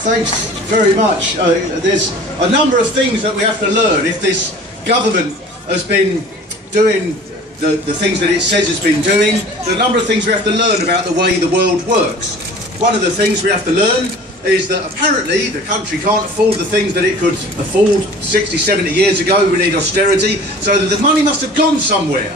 Thanks very much. There's a number of things that we have to learn. If this government has been doing the things that it says it's been doing, there's a number of things we have to learn about the way the world works. One of the things we have to learn is that apparently the country can't afford the things that it could afford 60, 70 years ago. We need austerity, so that the money must have gone somewhere.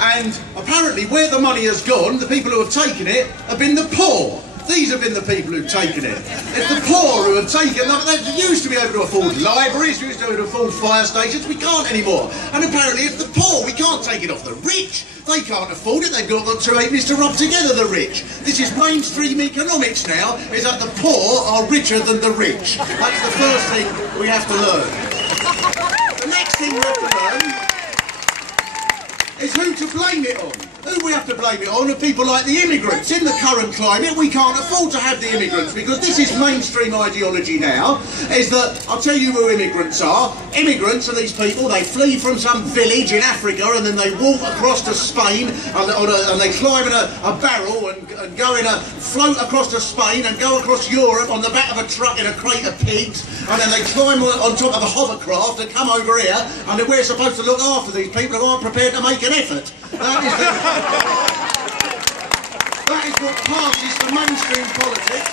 And apparently where the money has gone, the people who have taken it have been the poor. These have been the people who've taken it. It's the poor who have taken it. They used to be able to afford libraries, used to be able to afford fire stations. We can't anymore. And apparently it's the poor. We can't take it off the rich. They can't afford it. They've got two halfpennies to rub together, the rich. This is mainstream economics now, is that the poor are richer than the rich. That's the first thing we have to learn. The next thing we have to learn is who to blame it on. Who we have to blame it on are people like the immigrants. In the current climate, we can't afford to have the immigrants, because this is mainstream ideology now, is that, I'll tell you who immigrants are. Immigrants are these people, they flee from some village in Africa and then they walk across to Spain and they climb in a barrel and go in a float across to Spain and go across Europe on the back of a truck in a crate of pigs, and then they climb on top of a hovercraft and come over here, and then we're supposed to look after these people who aren't prepared to make an effort. That is what passes for mainstream politics.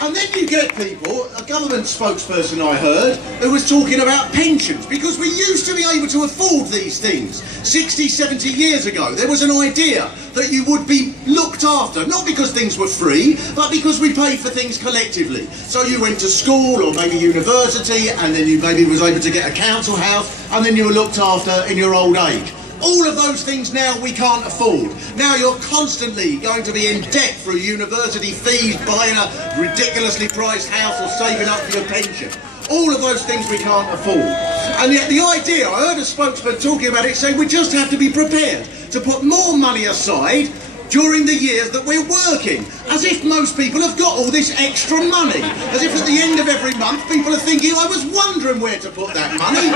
And then you get people, a government spokesperson I heard, who was talking about pensions, because we used to be able to afford these things. 60, 70 years ago, there was an idea that you would be looked after, not because things were free, but because we paid for things collectively. So you went to school or maybe university, and then you maybe was able to get a council house, and then you were looked after in your old age. All of those things now we can't afford. Now you're constantly going to be in debt through university fees, buying a ridiculously priced house or saving up for your pension. All of those things we can't afford. And yet the idea, I heard a spokesman talking about it, saying we just have to be prepared to put more money aside during the years that we're working, as if most people have got all this extra money, as if at the end of every month people are thinking, I was wondering where to put that money.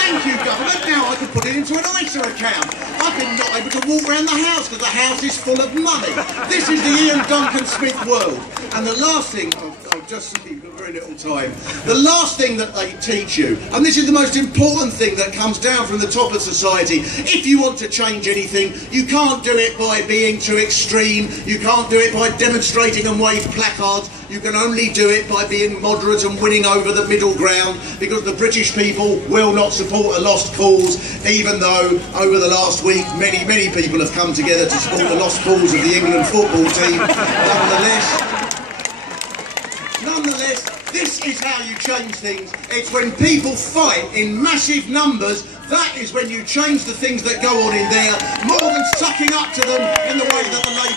Thank you, government, now I can put it into an ISA account. I've been not able to walk around the house because the house is full of money. This is the Ian Duncan Smith world. And the last thing, I've just seen very little time, the last thing that they teach you, and this is the most important thing that comes down from the top of society, if you want to change anything, you can't do it by being too extreme, you can't do it by demonstrating and wave placards, you can only do it by being moderate and winning over the middle ground, because the British people will not support a lost cause, even though over the last week many people have come together to support the lost cause of the England football team. Nonetheless, this is how you change things. It's when people fight in massive numbers, that is when you change the things that go on in there, more than sucking up to them in the way that the Labour